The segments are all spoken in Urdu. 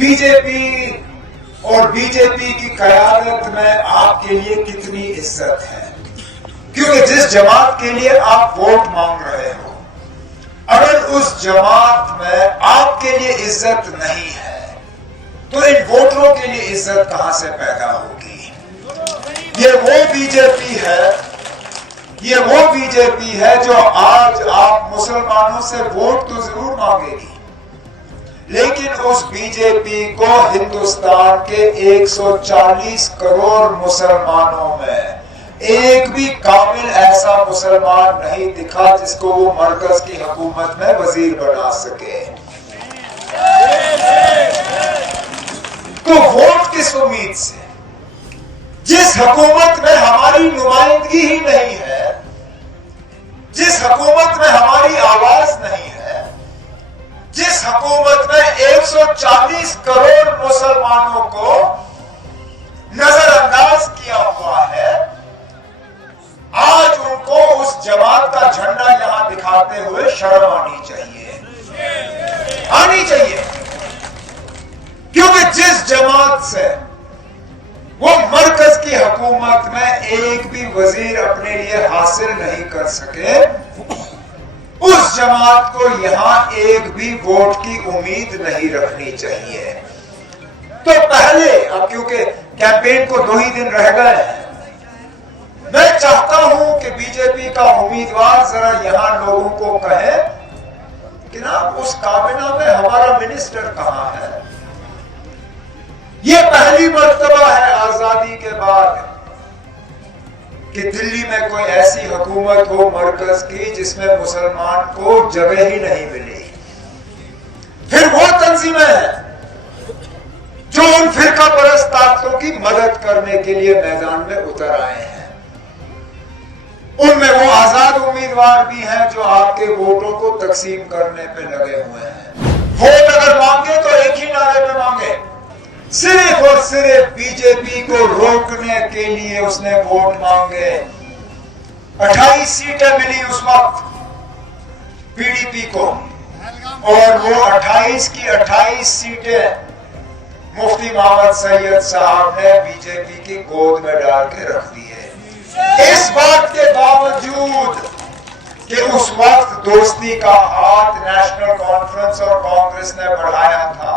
بی جے پی اور بی جے پی کی قیادت میں آپ کے لیے کتنی عزت ہے، کیونکہ جس جماعت کے لیے آپ ووٹ مانگ رہے ہو، اگر اس جماعت میں آپ کے لیے عزت نہیں ہے تو ان ووٹروں کے لیے عزت کہاں سے پیدا ہوگی؟ یہ وہ بی جے پی ہے، یہ وہ بی جے پی ہے جو آج آپ مسلمانوں سے ووٹ تو ضرور مانگے گی، لیکن اس بی جے پی کو ہندوستان کے 140 کروڑ مسلمانوں میں ایک بھی کامل ایسا مسلمان نہیں دکھا جس کو وہ مرکز کی حکومت میں وزیر بنا سکے۔ تو ووٹ کس امید سے؟ جس حکومت میں ہماری نمائندگی ہی نہیں ہے، جس حکومت میں ہماری آواز نہیں ہے، جس حکومت میں 140 کروڑ مسلمانوں کو نظر انداز کیا ہوا ہے، آج ان کو اس جماعت کا جھنڈا یہاں دکھاتے ہوئے شرم آنی چاہیے، آنی چاہیے، کیونکہ جس جماعت سے وہ مرکز کی حکومت میں ایک بھی وزیر اپنے لیے حاصل نہیں کر سکے، اس جماعت کو یہاں ایک بھی ووٹ کی امید نہیں رکھنی چاہیے۔ تو پہلے، اب کیونکہ کیمپین کو 2 ہی دن رہ گئے ہیں، میں چاہتا ہوں کہ بی جے پی کا امیدوار ذرا یہاں لوگوں کو کہے کہ نا اس کابینہ میں ہمارا منسٹر کہاں ہے۔ یہ پہلی مرتبہ ہے آزادی کے بعد کہ دلی میں کوئی ایسی حکومت ہو مرکز کی جس میں مسلمان کو جگہ ہی نہیں ملی۔ پھر وہ تنظیمیں ہیں جو ان فرقہ پرست طاقتوں کی مدد کرنے کے لیے میدان میں اتر آئے ہیں، ان میں وہ آزاد امیدوار بھی ہیں جو آپ کے ووٹوں کو تقسیم کرنے پہ لگے ہوئے ہیں۔ ووٹ اگر مانگے تو ایک ہی نعرے پہ مانگے، صرف اور صرف بی جے پی کو روکنے کے لیے اس نے ووٹ مانگے۔ 28 سیٹیں ملی اس وقت پی ڈی پی کو، اور وہ 28 کی 28 سیٹیں مفتی محمد سید صاحب نے بی جے پی کی گود میں ڈال کے رکھ دی ہے، اس بات کے باوجود کہ اس وقت دوستی کا ہاتھ نیشنل کانفرنس اور کانگریس نے بڑھایا تھا۔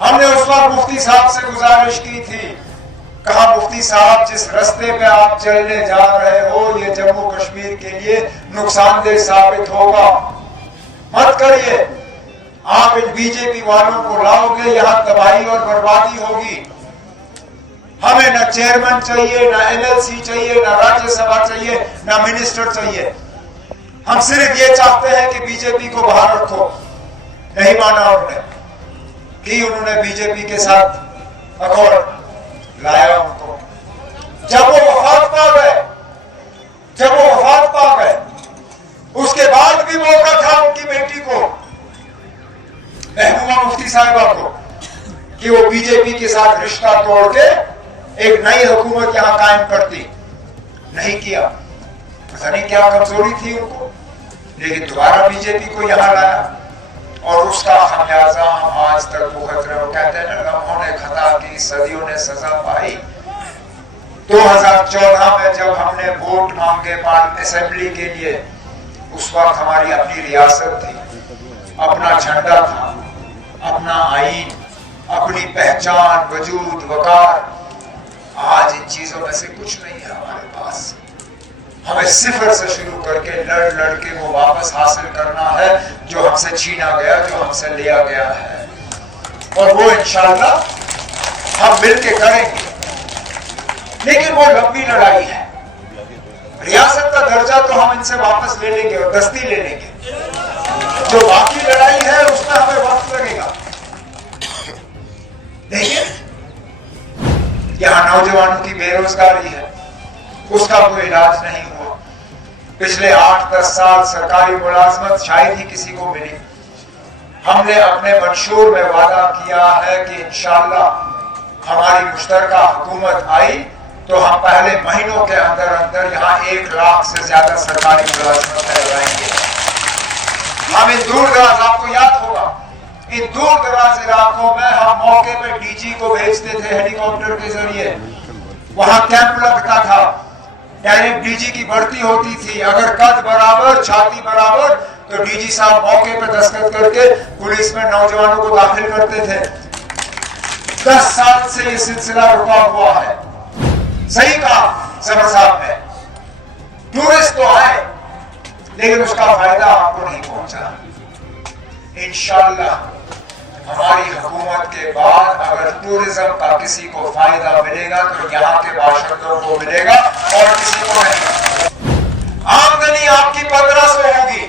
ہم نے اس وقت مفتی صاحب سے گزارش کی تھی، کہا مفتی صاحب جس رستے پہ آپ چلنے جا رہے ہو یہ جموں کشمیر کے لیے نقصان دہ ثابت ہوگا، مت کریے، آپ ان بی جے پی والوں کو لاؤ گے یہاں تباہی اور بربادی ہوگی۔ ہمیں نہ چیئرمین چاہیے، نہ ایم ایل سی چاہیے، نہ راجیہ سبھا چاہیے، نہ منسٹر چاہیے، ہم صرف یہ چاہتے ہیں کہ بی جے پی کو باہر رکھو۔ نہیں مانا انہوں نے، کہ انہوں نے بی جے پی کے ساتھ اکارڈ لایا ان کو۔ جب وہ وفات پا گئے اس کے بعد بھی موقع تھا ان کی بیٹی کو محبوبہ مفتی صاحبہ کو کہ وہ بی جے پی کے ساتھ رشتہ توڑ کے ایک نئی حکومت یہاں قائم کرتی، نہیں کیا، پتہ نہیں کیا کمزوری تھی ان کو، لیکن دوبارہ بی جے پی کو یہاں لایا، اور اس کا خمیازہ ہم آج تک بھگت رہے ہو۔ کہتے ہیں لمحوں نے خطا کی، صدیوں نے سزا پائی۔ 2014 میں جب ہم نے ووٹ مانگے اسمبلی کے لیے، اس وقت ہماری اپنی ریاست تھی، اپنا جھنڈا تھا، اپنا آئین، اپنی پہچان، وجود، وقار۔ آج ان چیزوں میں سے کچھ نہیں ہے ہمارے پاس، ہمیں صفر سے شروع کر کے لڑ کے وہ واپس حاصل کرنا ہے جو ہم سے چھینا گیا، جو ہم سے لیا گیا ہے، اور وہ انشاءاللہ ہم مل کے کریں گے۔ لیکن وہ لمبی لڑائی ہے، ریاست کا درجہ تو ہم ان سے واپس لے لیں گے اور دستی لے لیں گے، جو باقی لڑائی ہے اس میں ہمیں وقت لگے گا۔ دیکھیے یہاں نوجوانوں کی بے روزگاری ہے، اس کا کوئی علاج نہیں ہوا۔ پچھلے 8-10 سال سرکاری ملازمت شاید ہی کسی کو ملی۔ ہم نے اپنے منشور میں وعدہ کیا ہے کہ انشاءاللہ ہماری مشترکہ حکومت آئی تو ہم پہلے مہینوں کے اندر یہاں 1 لاکھ سے زیادہ سرکاری ملازمتیں لگائیں گے۔ ہم ان دور دراز، آپ کو یاد ہوگا ان دور دراز علاقوں میں ہم موقع پہ ڈی جی کو بھیجتے تھے ہیلی کاپٹر کے ذریعے، وہاں کیمپ لگتا تھا، ڈائریکٹ ڈی جی کی بھرتی ہوتی تھی، اگر قد برابر چھاتی برابر تو ڈی جی صاحب موقع پہ دستخط کر کے پولیس میں نوجوانوں کو داخل کرتے تھے۔ 10 سال سے یہ سلسلہ رکا ہوا ہے۔ صحیح کہا سمر صاحب نے، ٹورسٹ تو آئے لیکن اس کا فائدہ آپ کو نہیں پہنچا۔ انشاءاللہ ہماری حکومت کے بعد اگر ٹورزم کا کسی کو فائدہ ملے گا تو یہاں کے باشندوں کو ملے گا اور کسی کو نہیں۔ آمدنی آپ کی 1500 ہوگی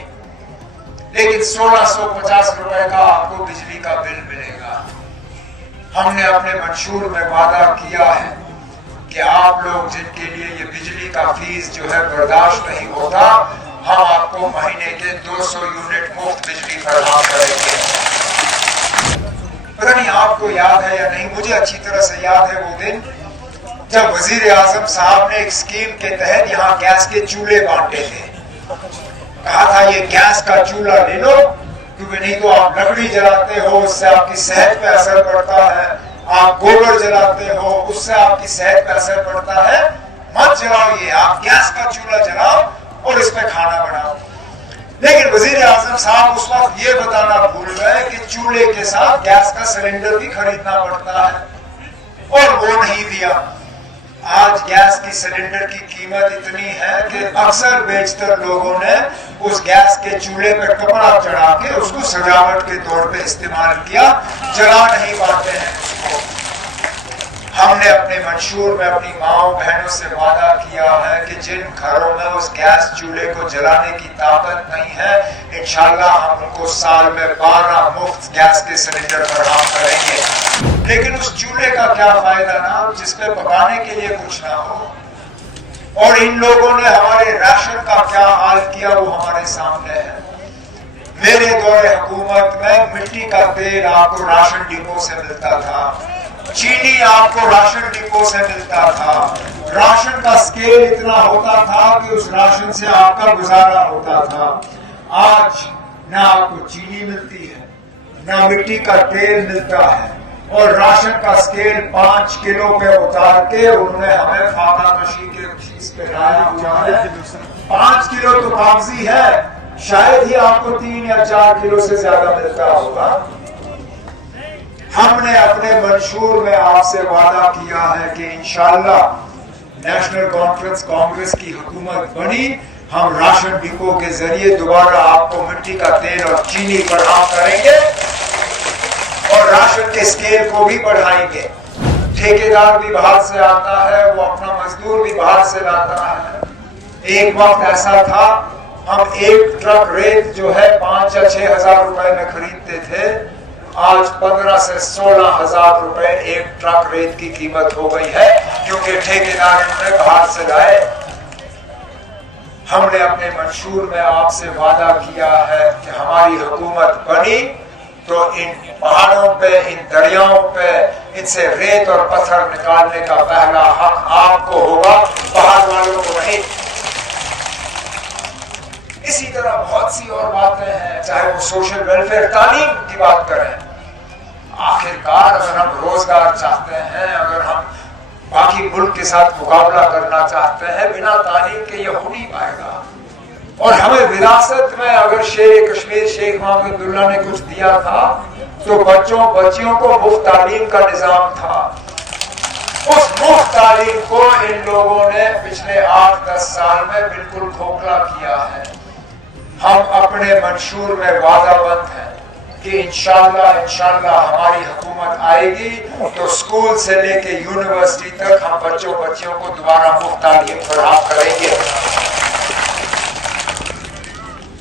لیکن 1650 روپے کا آپ کو بجلی کا بل ملے گا۔ ہم نے اپنے منشور میں وعدہ کیا ہے کہ آپ لوگ جن کے لیے یہ بجلی کا فیس جو ہے برداشت نہیں ہوتا، ہم آپ کو مہینے کے 200 یونٹ مفت بجلی فراہم کریں گے۔ پتہ نہیں آپ کو یاد ہے یا نہیں، مجھے اچھی طرح سے یاد ہے وہ دن جب وزیر اعظم صاحب نے ایک اسکیم کے تحت یہاں گیس کے چولہے بانٹے تھے۔ کہا تھا یہ گیس کا چولہا لے لو کیونکہ نہیں تو آپ لکڑی جلاتے ہو، اس سے آپ کی صحت پہ اثر پڑتا ہے، آپ گوبر جلاتے ہو، اس سے آپ کی صحت پہ اثر پڑتا ہے، مت جلاؤ، یہ آپ گیس کا چولہا جلاؤ اور اس پہ کھانا بناؤ۔ لیکن وزیر اعظم صاحب اس وقت یہ بتانا بھول گئے کہ چولہے کے ساتھ گیس کا سلنڈر بھی خریدنا پڑتا ہے، اور وہ نہیں دیا۔ آج گیس کی سلنڈر کی قیمت اتنی ہے کہ اکثر بیشتر لوگوں نے اس گیس کے چولہے پہ کپڑا چڑھا کے اس کو سجاوٹ کے طور پہ استعمال کیا، جلا نہیں پاتے ہیں اس کو۔ ہم نے اپنے منشور میں اپنی ماؤں بہنوں سے وعدہ کیا ہے کہ جن گھروں میں اس گیس چولہے کو جلانے کی طاقت نہیں ہے، انشاءاللہ ہم ان کو سال میں 12 مفت گیس کے سلنڈر فراہم کریں گے۔ لیکن اس چولہے کا کیا فائدہ نا جس پہ پکانے کے لیے کچھ نہ ہو۔ اور ان لوگوں نے ہمارے راشن کا کیا حال کیا وہ ہمارے سامنے ہے۔ میرے دور حکومت میں مٹی کا تیل آپ کو راشن ڈپو سے ملتا تھا، چینی آپ کو راشن ڈپو سے ملتا تھا، راشن کا سکیل اتنا ہوتا تھا کہ اس راشن سے آپ کا گزارا ہوتا تھا۔ آج نہ آپ کو چینی ملتی ہے، نہ مٹی کا تیل ملتا ہے، اور راشن کا سکیل 5 کلو پہ اتار کے انہوں نے ہمیں فاقہ کشی کے چیز پہ لایا ہوا ہے۔ 5 کلو تو کاغذی ہے، شاید ہی آپ کو 3 یا 4 کلو سے زیادہ ملتا ہوگا۔ ہم نے اپنے منشور میں آپ سے وعدہ کیا ہے کہ انشاءاللہ نیشنل کانفرنس کانگریس کی حکومت بنی، ہم راشن ڈپو کے ذریعے دوبارہ آپ کو مٹی کا تیل اور چینی فراہم کریں گے اور راشن کے سکیل کو بھی بڑھائیں گے۔ ٹھیکیدار بھی باہر سے آتا ہے، وہ اپنا مزدور بھی باہر سے لاتا ہے۔ ایک وقت ایسا تھا ہم ایک ٹرک ریت جو ہے 5 یا 6 ہزار روپے میں خریدتے تھے، آج 15 سے 16 ہزار روپے ایک ٹرک ریت کی قیمت ہو گئی ہے، کیونکہ ٹھیکیدار نے باہر سے لائے۔ ہم نے اپنے منشور میں آپ سے وعدہ کیا ہے کہ ہماری حکومت بنی تو ان پہاڑوں پہ، ان دریاؤں پہ، ان سے ریت اور پتھر نکالنے کا پہلا حق آپ کو ہوگا، پہاڑ والوں کو نہیں۔ اسی طرح بہت سی اور باتیں ہیں، چاہے وہ سوشل ویلفیئر، تعلیم کی بات کریں۔ آخرکار اگر ہم روزگار چاہتے ہیں، اگر ہم باقی ملک کے ساتھ مقابلہ کرنا چاہتے ہیں، بنا تعلیم کے یہ ہو نہیں پائے گا۔ اور ہمیں وراثت میں اگر شیر کشمیر شیخ محمد عبداللہ نے کچھ دیا تھا تو بچیوں کو مفت تعلیم کا نظام تھا۔ اس مفت تعلیم کو ان لوگوں نے پچھلے 8-10 سال میں بالکل کھوکھلا کیا ہے۔ ہم اپنے منشور میں وعدہ بند ہیں کہ انشاءاللہ ہماری حکومت آئے گی تو اسکول سے لے کے یونیورسٹی تک ہم بچیوں کو دوبارہ مفت تعلیم فراہم کریں گے۔